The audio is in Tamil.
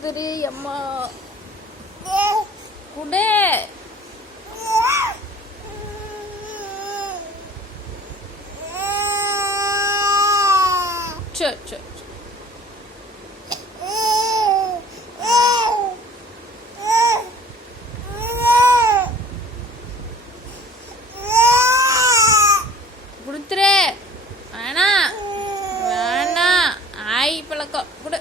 கொடுத்துரு அம்மா குடு. சரி சரி கொடுத்துரு. வேணாம் வேணாம் ஆய் பழக்கம் கொடு.